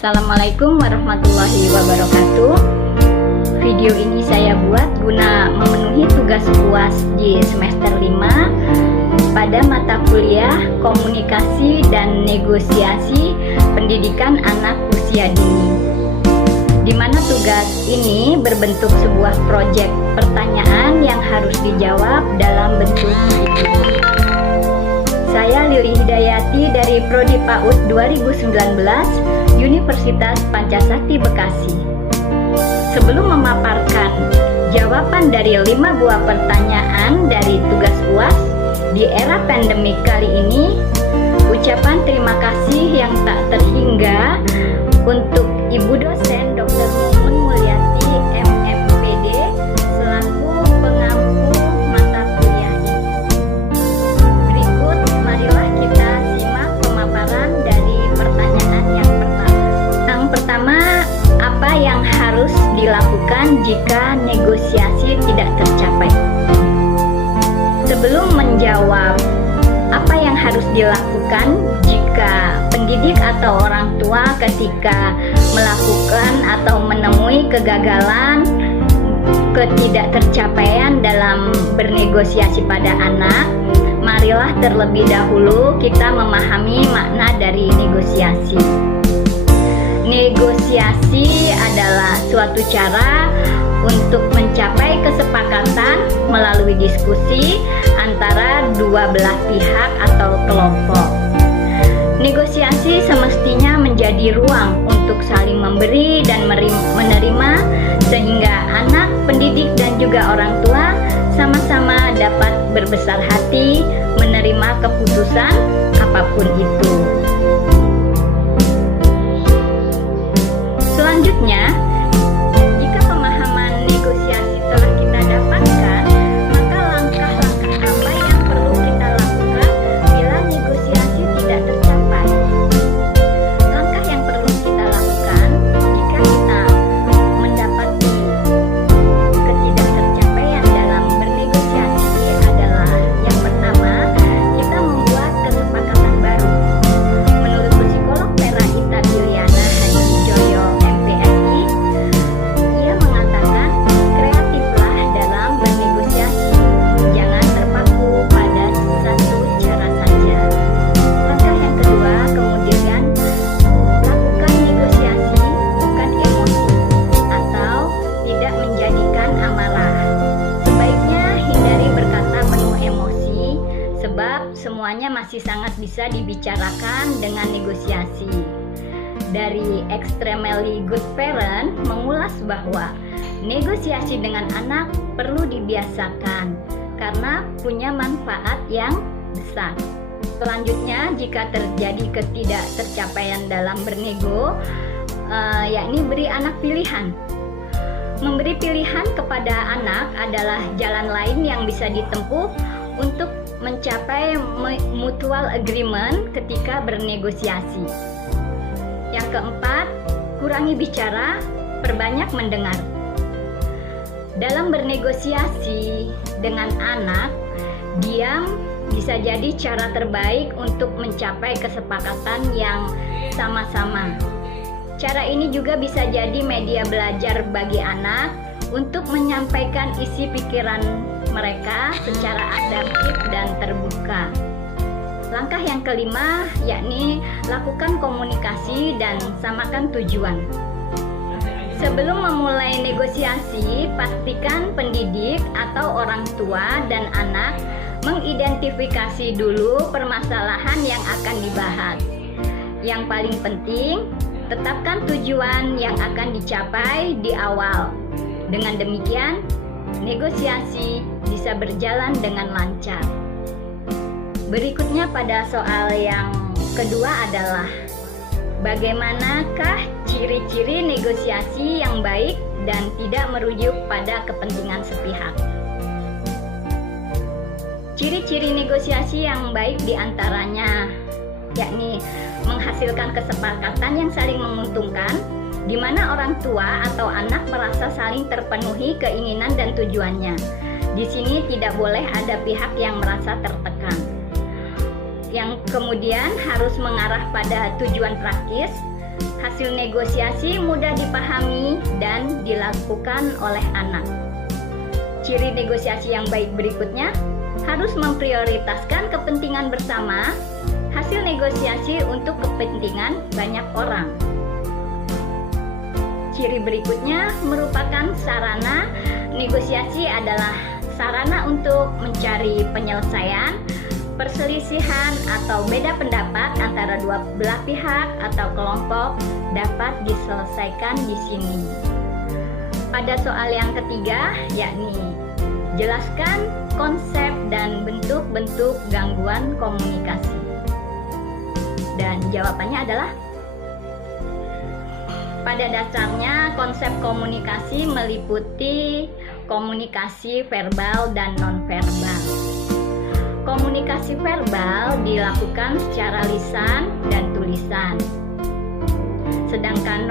Assalamualaikum warahmatullahi wabarakatuh. Video ini saya buat guna memenuhi tugas UAS di semester 5 pada mata kuliah Komunikasi dan Negosiasi Pendidikan Anak Usia Dini, di mana tugas ini berbentuk sebuah proyek pertanyaan yang harus dijawab dalam bentuk video. Saya Lili Hidayati dari Prodi PAUD 2019 Universitas Pancasakti Bekasi. Sebelum memaparkan jawaban dari 5 buah pertanyaan dari tugas UAS di era pandemik kali ini, ucapan terima kasih yang tak terhingga untuk Ibu dosen Dr. Mumun Mulyati MMPD selaku pengampu mata kuliah ini. Berikut marilah kita simak pemaparan dari pertanyaan yang pertama. Yang pertama, apa yang harus dilakukan jika negosiasi tidak tercapai? Sebelum menjawab apa yang harus dilakukan jika pendidik atau orang tua ketika melakukan atau menemui kegagalan, ketidaktercapaian dalam bernegosiasi pada anak, marilah terlebih dahulu kita memahami makna dari negosiasi. Negosiasi adalah suatu cara untuk mencapai kesepakatan melalui diskusi antara dua belah pihak atau kelompok. Negosiasi semestinya menjadi ruang untuk saling memberi dan menerima, sehingga anak, pendidik, dan juga orang tua sama-sama dapat berbesar hati menerima keputusan apapun itu. Selanjutnya, jika pemahaman negosiasi telah kita dapatkan, maka langkah-langkah apa yang perlu kita lakukan bila negosiasi tidak tercapai? Langkah yang perlu kita lakukan jika kita mendapati ketidaktercapaian dalam bernegosiasi adalah yang pertama, kita membuat kesepakatan baru. Menurut psikolog Vera Itabiliana Hadijoyo MPSI, ia mengatakan kreatiflah dalam bernegosiasi, jangan terpaku pada satu cara saja. Langkah yang kedua, kemudian lakukan negosiasi bukan emosi atau tidak menjadikan amarah. Sebaiknya hindari berkata penuh emosi, sebab semuanya masih sangat bisa dibicarakan dengan negosiasi. Dari Extremely Good Parent mengulas bahwa negosiasi dengan anak perlu dibiasakan karena punya manfaat yang besar. Selanjutnya, jika terjadi ketidaktercapaian dalam bernego, yakni beri anak pilihan. Memberi pilihan kepada anak adalah jalan lain yang bisa ditempuh untuk mencapai mutual agreement ketika bernegosiasi. Yang keempat, kurangi bicara, perbanyak mendengar. Dalam bernegosiasi dengan anak, diam bisa jadi cara terbaik untuk mencapai kesepakatan yang sama-sama. Cara ini juga bisa jadi media belajar bagi anak untuk menyampaikan isi pikiran mereka secara adaptif dan terbuka. Langkah yang kelima, yakni lakukan komunikasi dan samakan tujuan. Sebelum memulai negosiasi, pastikan pendidik atau orang tua dan anak mengidentifikasi dulu permasalahan yang akan dibahas. Yang paling penting, tetapkan tujuan yang akan dicapai di awal. Dengan demikian, negosiasi bisa berjalan dengan lancar. Berikutnya pada soal yang kedua adalah bagaimanakah ciri-ciri negosiasi yang baik dan tidak merujuk pada kepentingan sepihak. Ciri-ciri negosiasi yang baik diantaranya yakni menghasilkan kesepakatan yang saling menguntungkan, di mana orang tua atau anak merasa saling terpenuhi keinginan dan tujuannya. Di sini tidak boleh ada pihak yang merasa tertekan. Yang kemudian harus mengarah pada tujuan praktis, Hasil negosiasi mudah dipahami dan dilakukan oleh anak. Ciri negosiasi yang baik berikutnya harus memprioritaskan kepentingan bersama, hasil negosiasi untuk kepentingan banyak orang. Ciri berikutnya merupakan sarana. Negosiasi adalah sarana untuk mencari penyelesaian perselisihan atau beda pendapat antara dua belah pihak atau kelompok dapat diselesaikan di sini. Pada soal yang ketiga, yakni jelaskan konsep dan bentuk-bentuk gangguan komunikasi. Dan jawabannya adalah pada dasarnya konsep komunikasi meliputi komunikasi verbal dan nonverbal. Komunikasi verbal dilakukan secara lisan dan tulisan. Sedangkan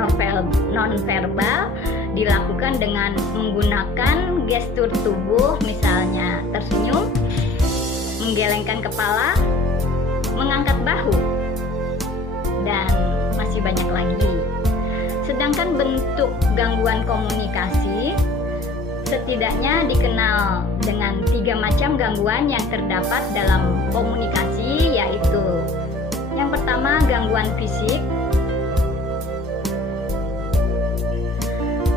nonverbal dilakukan dengan menggunakan gestur tubuh, misalnya tersenyum, menggelengkan kepala, mengangkat bahu, dan masih banyak lagi. Sedangkan bentuk gangguan komunikasi setidaknya dikenal dengan 3 macam gangguan yang terdapat dalam komunikasi, yaitu yang pertama gangguan fisik.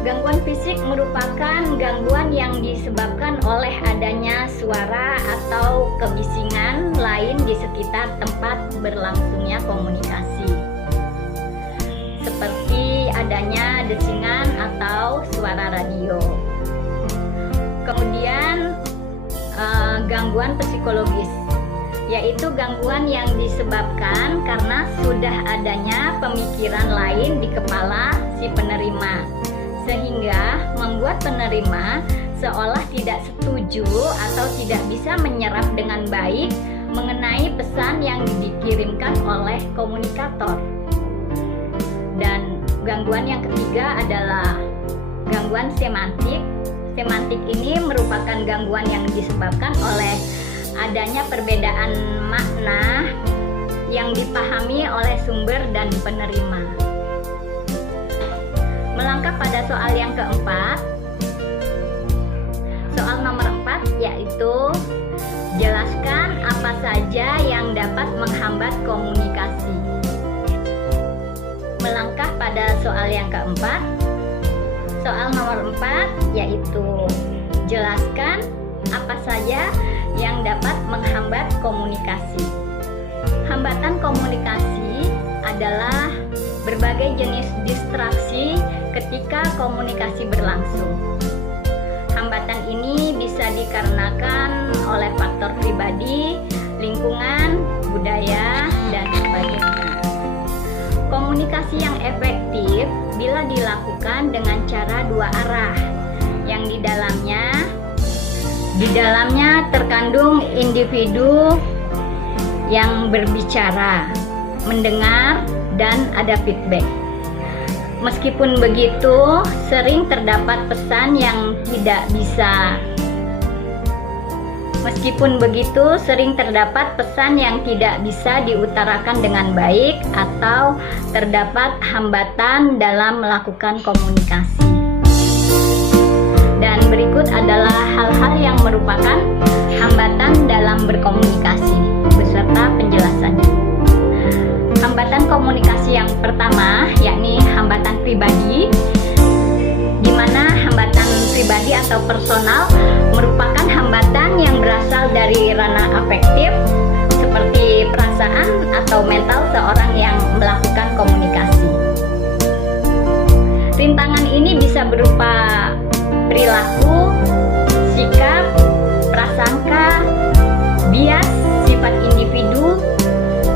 Gangguan fisik merupakan gangguan yang disebabkan oleh adanya suara atau kebisingan lain di sekitar tempat berlangsungnya komunikasi, seperti adanya desingan atau suara radio. Kemudian gangguan psikologis, yaitu gangguan yang disebabkan karena sudah adanya pemikiran lain di kepala si penerima, sehingga membuat penerima seolah tidak setuju atau tidak bisa menyerap dengan baik mengenai pesan yang dikirimkan oleh komunikator. Dan gangguan yang ketiga adalah gangguan semantik. Semantik ini merupakan gangguan yang disebabkan oleh adanya perbedaan makna yang dipahami oleh sumber dan penerima. Melangkah pada soal yang keempat, soal nomor 4, yaitu jelaskan apa saja yang dapat menghambat komunikasi. Melangkah pada soal yang keempat, soal nomor 4, yaitu jelaskan apa saja yang dapat menghambat komunikasi. Hambatan komunikasi adalah berbagai jenis distraksi ketika komunikasi berlangsung. Hambatan ini bisa dikarenakan oleh faktor pribadi, lingkungan, budaya, dan sebagainya. Komunikasi yang efektif bila dilakukan dengan cara 2 arah, yang di dalamnya terkandung individu yang berbicara, mendengar, dan ada feedback. Meskipun begitu, sering terdapat pesan yang tidak bisa diutarakan dengan baik atau terdapat hambatan dalam melakukan komunikasi. Dan berikut adalah hal-hal yang merupakan hambatan dalam berkomunikasi beserta penjelasannya. Hambatan komunikasi yang pertama yakni hambatan pribadi, di mana hambatan pribadi atau personal merupakan hambatan yang berasal dari ranah afektif seperti perasaan atau mental seorang yang melakukan komunikasi. Rintangan ini bisa berupa perilaku, sikap, prasangka, bias, sifat individu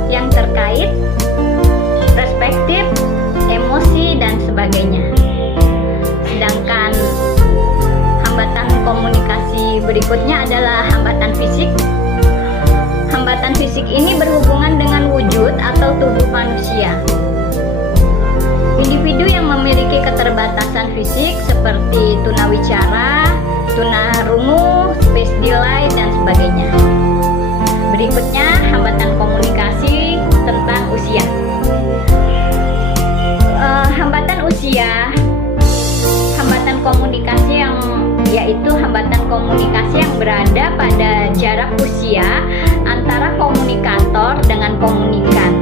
yang terkait, perspektif, emosi, dan sebagainya. Sedangkan hambatan komunikasi berikutnya adalah hambatan fisik. Hambatan fisik ini berhubungan dengan wujud atau tubuh manusia. Individu yang memiliki keterbatasan fisik seperti tunawicara, tunarungu, space delay, dan sebagainya. Berikutnya hambatan komunikasi tentang usia. komunikasi yaitu hambatan komunikasi yang berada pada jarak usia antara komunikator dengan komunikan.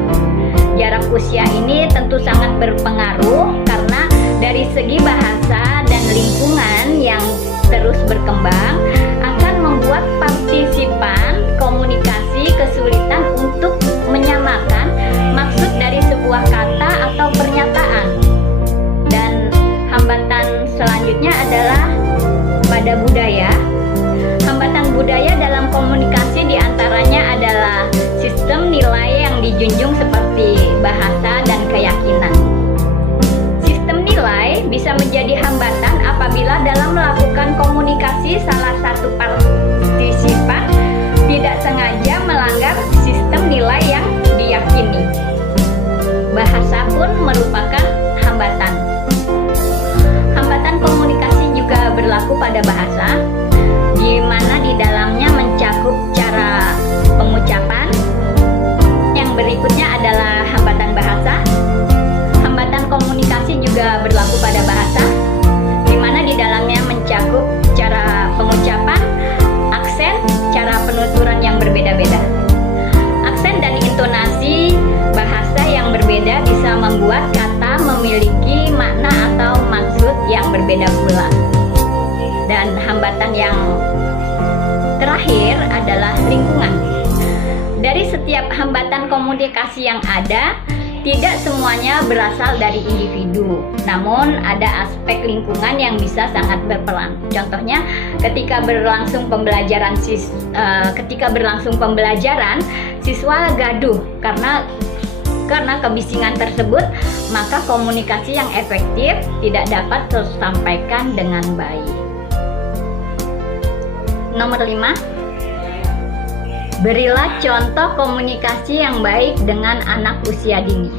Jarak usia ini tentu sangat berpengaruh karena dari segi bahasa dan lingkungan yang terus berkembang akan membuat partisipan komunikasi kesulitan untuk menyamakan maksud dari sebuah kata atau pernyataan. Dan hambatan selanjutnya adalah pada budaya. Hambatan budaya dalam komunikasi diantaranya adalah sistem nilai yang dijunjung seperti bahasa dan keyakinan. Sistem nilai bisa menjadi hambatan apabila dalam melakukan komunikasi salah satu partisipan tidak sengaja melanggar sistem nilai yang diyakini. Bahasa pun merupakan hambatan. Hambatan komunikasi juga berlaku pada bahasa, di mana di dalamnya mencakup cara pengucapan. Yang berikutnya adalah hambatan bahasa. Hambatan komunikasi juga berlaku pada bahasa, di mana di dalamnya mencakup cara pengucapan, aksen, cara penuturan yang berbeda-beda. Aksen dan intonasi bahasa yang berbeda bisa membuat kata memiliki makna atau maksud yang berbeda pula. Dan hambatan yang terakhir adalah lingkungan. Dari setiap hambatan komunikasi yang ada, tidak semuanya berasal dari individu, namun ada aspek lingkungan yang bisa sangat berperan. Contohnya, ketika berlangsung pembelajaran, siswa gaduh karena kebisingan tersebut, maka komunikasi yang efektif tidak dapat tersampaikan dengan baik. Nomor 5, berilah contoh komunikasi yang baik dengan anak usia dini.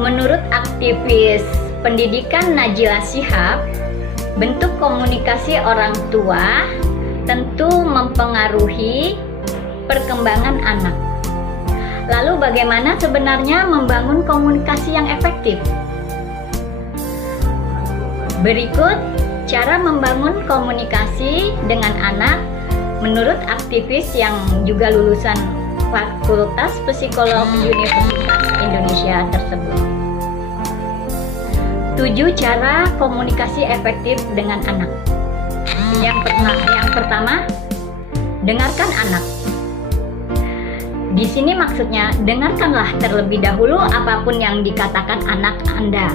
Menurut aktivis pendidikan Najila Shihab, bentuk komunikasi orang tua tentu mempengaruhi perkembangan anak. Lalu bagaimana sebenarnya membangun komunikasi yang efektif? Berikut cara membangun komunikasi dengan anak menurut aktivis yang juga lulusan Fakultas Psikologi Universitas Indonesia tersebut. 7 cara komunikasi efektif dengan anak. Yang pertama, dengarkan anak. Di sini maksudnya, dengarkanlah terlebih dahulu apapun yang dikatakan anak Anda.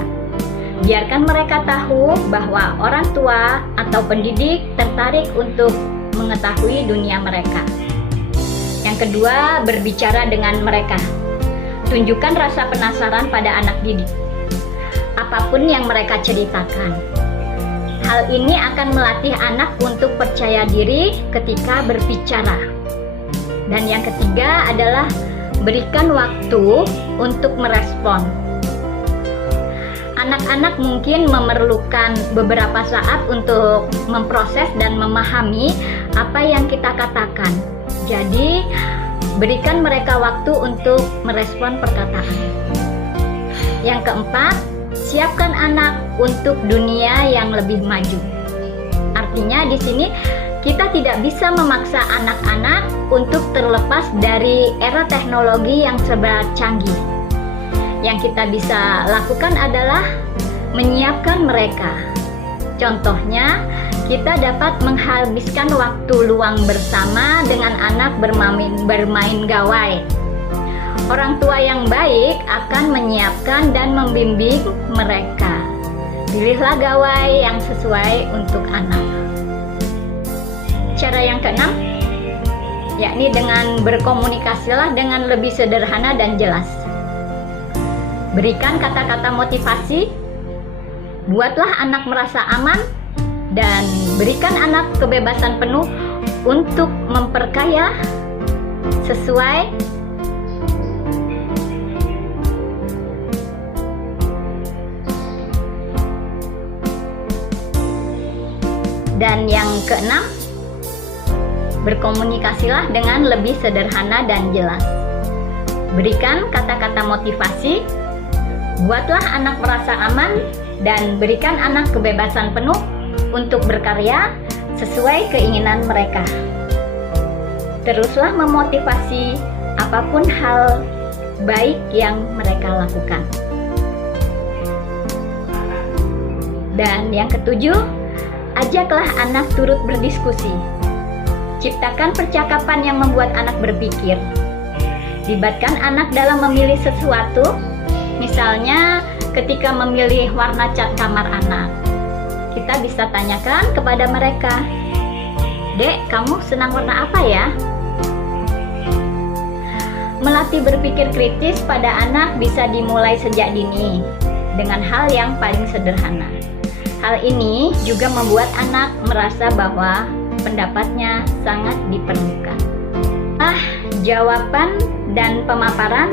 Biarkan mereka tahu bahwa orang tua atau pendidik tertarik untuk mengetahui dunia mereka. Yang kedua, berbicara dengan mereka. Tunjukkan rasa penasaran pada anak didik. Apapun yang mereka ceritakan. Hal ini akan melatih anak untuk percaya diri ketika berbicara. Dan yang ketiga adalah berikan waktu untuk merespon. Anak-anak mungkin memerlukan beberapa saat untuk memproses dan memahami apa yang kita katakan. Jadi, berikan mereka waktu untuk merespon perkataan. Yang keempat, siapkan anak untuk dunia yang lebih maju. Artinya di sini kita tidak bisa memaksa anak-anak untuk terlepas dari era teknologi yang serba canggih. Yang kita bisa lakukan adalah menyiapkan mereka. Contohnya, kita dapat menghabiskan waktu luang bersama dengan anak bermain gawai. Orang tua yang baik akan menyiapkan dan membimbing mereka. Pilihlah gawai yang sesuai untuk anak. Cara yang keenam, yakni dengan berkomunikasilah dengan lebih sederhana dan jelas. Berikan kata-kata motivasi, buatlah anak merasa aman, dan berikan anak kebebasan penuh untuk memperkaya sesuai dan yang keenam, berkomunikasilah dengan lebih sederhana dan jelas. Berikan kata-kata motivasi, Buatlah anak merasa aman dan berikan anak kebebasan penuh untuk berkarya sesuai keinginan mereka. Teruslah memotivasi apapun hal baik yang mereka lakukan. Dan yang ketujuh, ajaklah anak turut berdiskusi. Ciptakan percakapan yang membuat anak berpikir. Libatkan anak dalam memilih sesuatu, misalnya ketika memilih warna cat kamar anak. Kita bisa tanyakan kepada mereka, "Dek, kamu senang warna apa ya?" Melatih berpikir kritis pada anak bisa dimulai sejak dini dengan hal yang paling sederhana. Hal ini juga membuat anak merasa bahwa pendapatnya sangat diperlukan. Jawaban dan pemaparan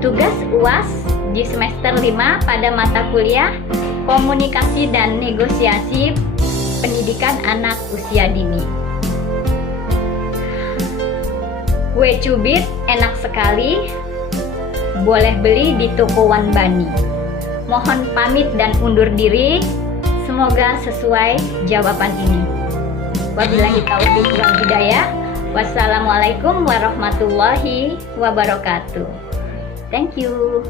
tugas UAS di semester 5 pada mata kuliah Komunikasi dan Negosiasi Pendidikan Anak Usia Dini. Kue cubit enak sekali, boleh beli di toko Wan Bani. Mohon pamit dan undur diri, semoga sesuai jawaban ini. Wabillahi taufiq wal hidayah. Wassalamualaikum warahmatullahi wabarakatuh. Thank you.